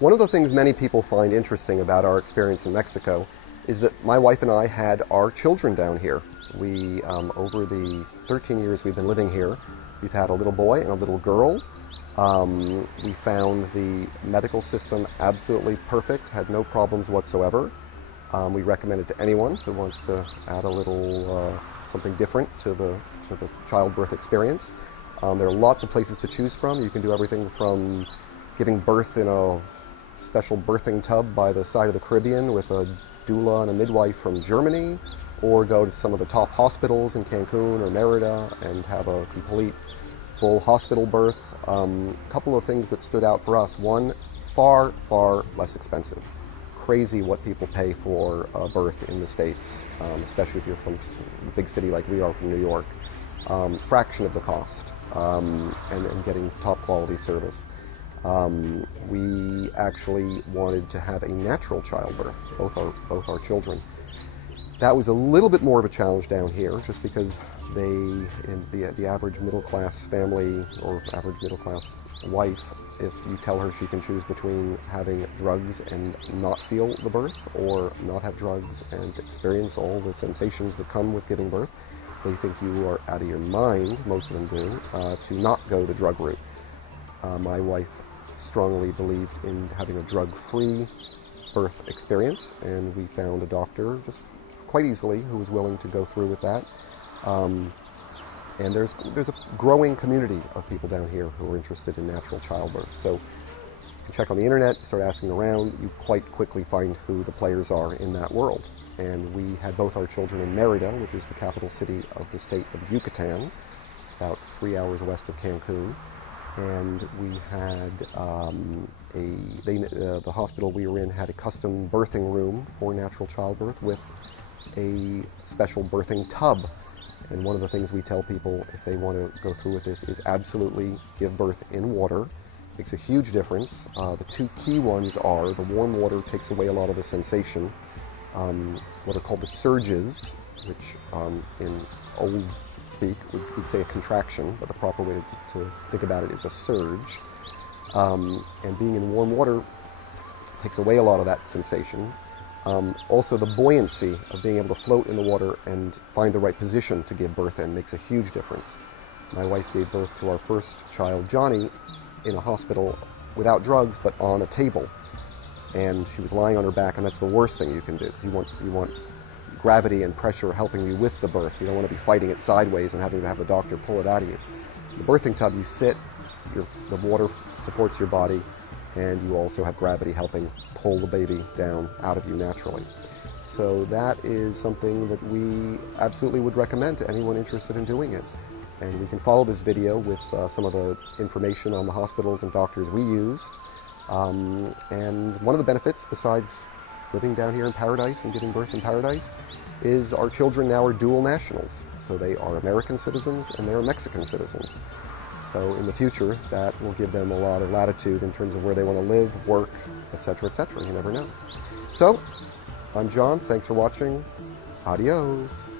One of the things many people find interesting about our experience in Mexico is that my wife and I had our children down here. We, over the 13 years we've been living here, we've had a little boy and a little girl. We found the medical system absolutely perfect, had no problems whatsoever. We recommend it to anyone who wants to add a little something different to the childbirth experience. There are lots of places to choose from. You can do everything from giving birth in a special birthing tub by the side of the Caribbean with a doula and a midwife from Germany, or go to some of the top hospitals in Cancun or Merida and have a complete full hospital birth. A couple of things that stood out for us. One, far, far less expensive. Crazy what people pay for a birth in the States, especially if you're from a big city like we are from New York. Fraction of the cost, and getting top quality service. We actually wanted to have a natural childbirth, both our children. That was a little bit more of a challenge down here, just because the average middle-class family or average middle-class wife, if you tell her she can choose between having drugs and not feel the birth, or not have drugs and experience all the sensations that come with giving birth, they think you are out of your mind, most of them do, to not go the drug route. My wife strongly believed in having a drug-free birth experience, and we found a doctor just quite easily who was willing to go through with that. And there's a growing community of people down here who are interested in natural childbirth. So you can check on the internet, start asking around, you quite quickly find who the players are in that world. And we had both our children in Merida, which is the capital city of the state of Yucatan, about 3 hours west of Cancun. And we had the hospital we were in had a custom birthing room for natural childbirth with a special birthing tub. And one of the things we tell people if they want to go through with this is absolutely give birth in water. Makes a huge difference. The two key ones are the warm water takes away a lot of the sensation. What are called the surges, which in old speak we'd say a contraction, but the proper way to think about it is a surge. And being in warm water takes away a lot of that sensation. Also, the buoyancy of being able to float in the water and find the right position to give birth in makes a huge difference. My wife gave birth to our first child, Johnny, in a hospital without drugs, but on a table. And she was lying on her back, and that's the worst thing you can do, because you want gravity and pressure helping you with the birth. You don't want to be fighting it sideways and having to have the doctor pull it out of you. In the birthing tub, you sit, the water supports your body, and you also have gravity helping pull the baby down out of you naturally. So that is something that we absolutely would recommend to anyone interested in doing it. And we can follow this video with some of the information on the hospitals and doctors we used. And one of the benefits, besides living down here in paradise and giving birth in paradise, is our children now are dual nationals. So they are American citizens and they're Mexican citizens. So in the future, that will give them a lot of latitude in terms of where they want to live, work, etc., etc. You never know. So, I'm John. Thanks for watching. Adios.